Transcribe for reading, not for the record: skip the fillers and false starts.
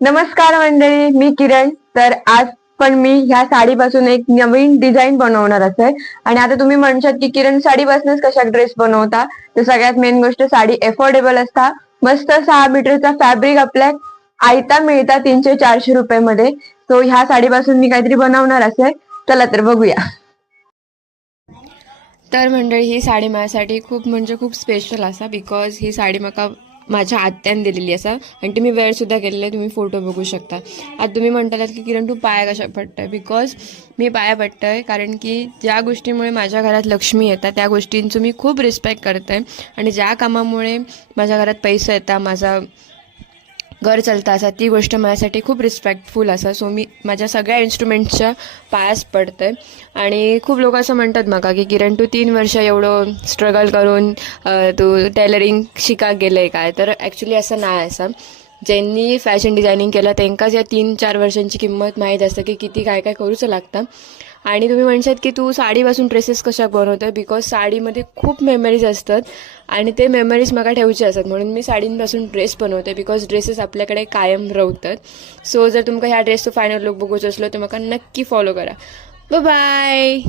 नमस्कार मंडळी, मी किरण. तर आज पण मी ह्या साडीपासून एक नवीन डिझाईन बनवणार आहे. आणि आता तुम्ही म्हणशात की किरण साडीपासूनच कशा ड्रेस बनवता, तर सगळ्यात मेन गोष्ट साडी अफोर्डेबल असता. मस्त 6 मीटरचा फॅब्रिक आपल्या आयता मिळता 300-400 रुपये. तो ह्या साडीपासून मी काहीतरी बनवणार असे. चला तर बघूया. तर मंडळी ही साडी माझ्यासाठी खूप म्हणजे खूप स्पेशल असा, बिकॉज ही साडी म्हाका माझ्या आत्यान दिलेली असा आणि ती मी वेअर सुद्धा केलेली आहे. तुम्ही फोटो बघू शकता. आता तुम्ही म्हणतालात की किरण तू पाया कशा पडतंय, बिकॉज मी पाया पडतंय कारण की ज्या गोष्टीमुळे माझ्या घरात लक्ष्मी येतात त्या गोष्टींचं मी खूप रिस्पेक्ट करते आणि ज्या कामामुळे माझ्या घरात पैसा येतात, माझा घर चालतं असा, ती गोष्ट माझ्यासाठी खूप रिस्पेक्टफुल असा. सो मी माझ्या सगळ्या इन्स्ट्रुमेंट्सच्या पायास पडते. आणि खूप लोक असं म्हणतात माका की किरण तू 3 वर्ष एवढं स्ट्रगल करून तू टेलरिंग शिका गेलंय काय, तर ॲक्च्युली असं नाही. असं ज्यांनी फॅशन डिझायनिंग केलं त्यांकाच या 3-4 वर्षांची किंमत माहीत असतं की किती काय काय करूचं लागतं. आणि तुम्ही म्हणशात की तू साडीपासून ड्रेसेस कशा बनवतोय, बिकॉज साडीमध्ये खूप मेमरीज असतात आणि ते मेमरीज मला ठेवचे असतात, म्हणून मी साडींपासून ड्रेस बनवते. बिकॉज ड्रेसेस आपल्याकडे कायम राहतात. सो जर तुमका ह्या ड्रेसचं फायनल लुक बघूच असलो तर मला नक्की फॉलो करा. बाय.